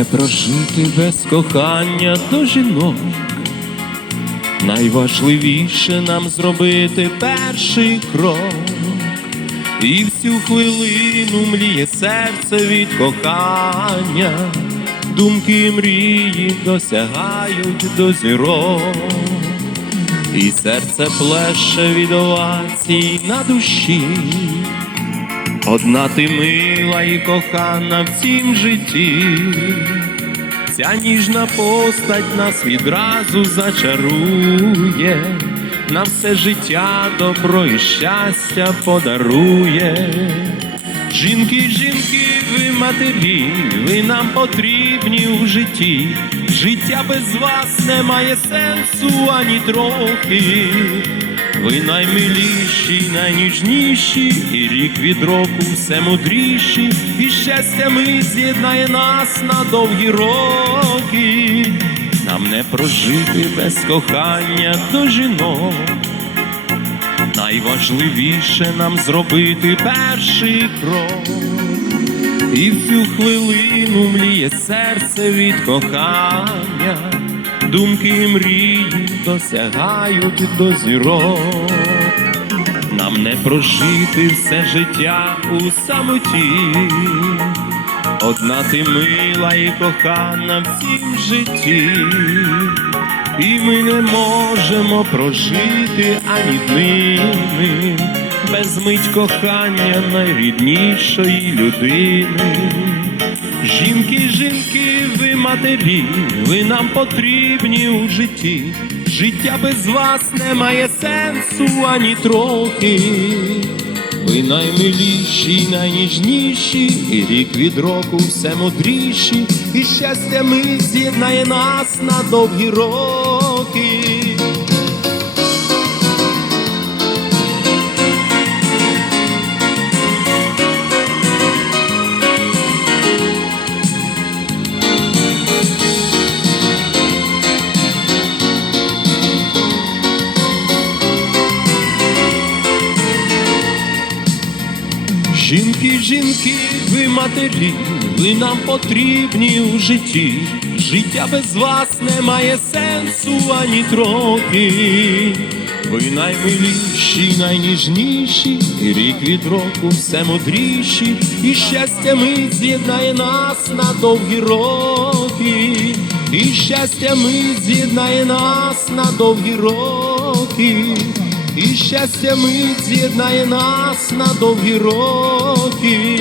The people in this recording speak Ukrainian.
Не прожити без кохання до жінок, найважливіше нам зробити перший крок, і всю хвилину мліє серце від кохання, думки і мрії досягають до зірок, і серце плеше від овацій на душі. Одна ти мила і кохана в цім житті, ця ніжна постать нас відразу зачарує, на все життя добро і щастя подарує. Жінки, жінки, ви матері, ви нам потрібні у житті. Життя без вас не має сенсу ані трохи. Ви наймиліші, найніжніші, і рік від року все мудріші, і щастя ми з'єднає нас на довгі роки, нам не прожити без кохання до жінок. Найважливіше нам зробити перший крок, і в цю хвилину мліє серце від кохання думки і мрії досягають до зірок, нам не прожити все життя у самоті, одна ти мила і кохана всім житті, і ми не можемо прожити ані днини без мить кохання найріднішої людини. Жінки, жінки, ви матері, ви нам потрібні у житті. Життя без вас не має сенсу ані трохи. Ви наймиліші, найніжніші, і рік від року все мудріші, і щастя ми з'єднає нас на довгі роки. Жінки, жінки, ви матері, ви нам потрібні у житті. Життя без вас не має сенсу ані трохи. Ви наймиліші, найніжніші, і рік від року все мудріші, і щастя мить з'єднає нас на довгі роки, і щастя мить з'єднає нас на довгі роки і щастя мить з'єднає нас на довгі роки.